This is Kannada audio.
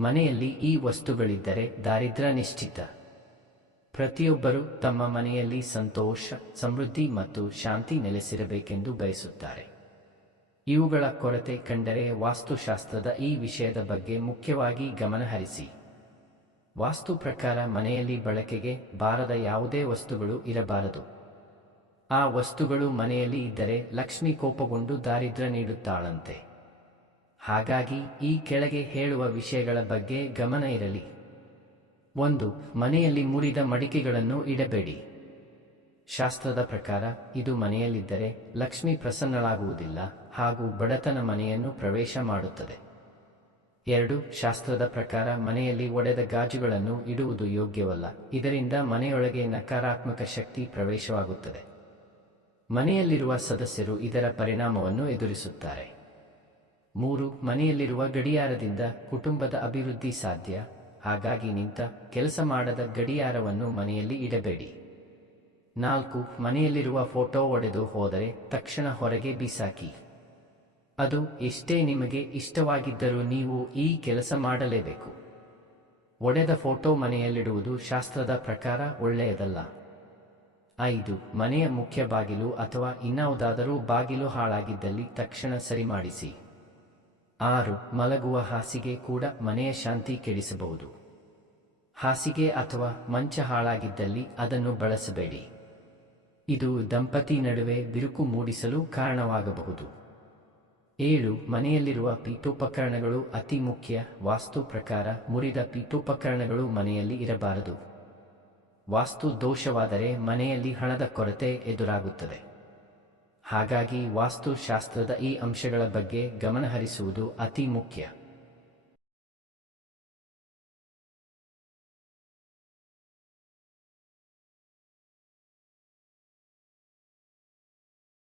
ಮನೆಯಲ್ಲಿ ಈ ವಸ್ತುಗಳಿದ್ದರೆ ದಾರಿದ್ರ್ಯ ನಿಶ್ಚಿತ. ಪ್ರತಿಯೊಬ್ಬರು ತಮ್ಮ ಮನೆಯಲ್ಲಿ ಸಂತೋಷ, ಸಮೃದ್ಧಿ ಮತ್ತು ಶಾಂತಿ ನೆಲೆಸಿರಬೇಕೆಂದು ಬಯಸುತ್ತಾರೆ. ಇವುಗಳ ಕೊರತೆ ಕಂಡರೆ ವಾಸ್ತುಶಾಸ್ತ್ರದ ಈ ವಿಷಯದ ಬಗ್ಗೆ ಮುಖ್ಯವಾಗಿ ಗಮನಹರಿಸಿ ವಾಸ್ತು ಪ್ರಕಾರ ಮನೆಯಲ್ಲಿ ಬಳಕೆಗೆ ಬಾರದ ಯಾವುದೇ ವಸ್ತುಗಳು ಇರಬಾರದು. ಆ ವಸ್ತುಗಳು ಮನೆಯಲ್ಲಿ ಇದ್ದರೆ ಲಕ್ಷ್ಮಿ ಕೋಪಗೊಂಡು ದಾರಿದ್ರ್ಯ ನೀಡುತ್ತಾಳಂತೆ. ಹಾಗಾಗಿ ಈ ಕೆಳಗೆ ಹೇಳುವ ವಿಷಯಗಳ ಬಗ್ಗೆ ಗಮನ ಇರಲಿ. ಒಂದು, ಮನೆಯಲ್ಲಿ ಮುರಿದ ಮಡಿಕೆಗಳನ್ನು ಇಡಬೇಡಿ. ಶಾಸ್ತ್ರದ ಪ್ರಕಾರ, ಇದು ಮನೆಯಲ್ಲಿದ್ದರೆ ಲಕ್ಷ್ಮಿ ಪ್ರಸನ್ನಳಾಗುವುದಿಲ್ಲ ಹಾಗೂ ಬಡತನ ಮನೆಯನ್ನು ಪ್ರವೇಶ ಮಾಡುತ್ತದೆ. ಎರಡು, ಶಾಸ್ತ್ರದ ಪ್ರಕಾರ ಮನೆಯಲ್ಲಿ ಒಡೆದ ಗಾಜುಗಳನ್ನು ಇಡುವುದು ಯೋಗ್ಯವಲ್ಲ, ಇದರಿಂದ ಮನೆಯೊಳಗೆ ನಕಾರಾತ್ಮಕ ಶಕ್ತಿ ಪ್ರವೇಶವಾಗುತ್ತದೆ. ಮನೆಯಲ್ಲಿರುವ ಸದಸ್ಯರು ಇದರ ಪರಿಣಾಮವನ್ನು ಎದುರಿಸುತ್ತಾರೆ. ಮೂರು, ಮನೆಯಲ್ಲಿರುವ ಗಡಿಯಾರದಿಂದ ಕುಟುಂಬದ ಅಭಿವೃದ್ಧಿ ಸಾಧ್ಯ. ಹಾಗಾಗಿ ನಿಂತ ಕೆಲಸ ಮಾಡದ ಗಡಿಯಾರವನ್ನು ಮನೆಯಲ್ಲಿ ಇಡಬೇಡಿ. ನಾಲ್ಕು, ಮನೆಯಲ್ಲಿರುವ ಫೋಟೋ ಒಡೆದು ಹೋದರೆ ತಕ್ಷಣ ಹೊರಗೆ ಬಿಸಾಕಿ. ಅದು ಎಷ್ಟೇ ನಿಮಗೆ ಇಷ್ಟವಾಗಿದ್ದರೂ ನೀವು ಈ ಕೆಲಸ ಮಾಡಲೇಬೇಕು. ಒಡೆದ ಫೋಟೋ ಮನೆಯಲ್ಲಿಡುವುದು ಶಾಸ್ತ್ರದ ಪ್ರಕಾರ ಒಳ್ಳೆಯದಲ್ಲ. ಐದು, ಮನೆಯ ಮುಖ್ಯ ಬಾಗಿಲು ಅಥವಾ ಇನ್ನಾವುದಾದರೂ ಬಾಗಿಲು ಹಾಳಾಗಿದ್ದಲ್ಲಿ ತಕ್ಷಣ ಸರಿ ಮಾಡಿಸಿ ಆರು ಮಲಗುವ ಹಾಸಿಗೆ ಕೂಡ ಮನೆಯ ಶಾಂತಿ ಕೆಡಿಸಬಹುದು. ಹಾಸಿಗೆ ಅಥವಾ ಮಂಚ ಹಾಳಾಗಿದ್ದಲ್ಲಿ ಅದನ್ನು ಬಳಸಬೇಡಿ. ಇದು ದಂಪತಿ ನಡುವೆ ಬಿರುಕು ಮೂಡಿಸಲು ಕಾರಣವಾಗಬಹುದು. ಏಳು ಮನೆಯಲ್ಲಿರುವ ಪೀಠೋಪಕರಣಗಳು ಅತಿ ಮುಖ್ಯ ವಾಸ್ತು ಪ್ರಕಾರ ಮುರಿದ ಪೀಠೋಪಕರಣಗಳು ಮನೆಯಲ್ಲಿ ಇರಬಾರದು. ವಾಸ್ತು ದೋಷವಾದರೆ ಮನೆಯಲ್ಲಿ ಹಣದ ಕೊರತೆ ಎದುರಾಗುತ್ತದೆ. ಹಾಗಾಗಿ ವಾಸ್ತುಶಾಸ್ತ್ರದ ಈ ಅಂಶಗಳ ಬಗ್ಗೆ ಗಮನಹರಿಸುವುದು ಅತಿ ಮುಖ್ಯ.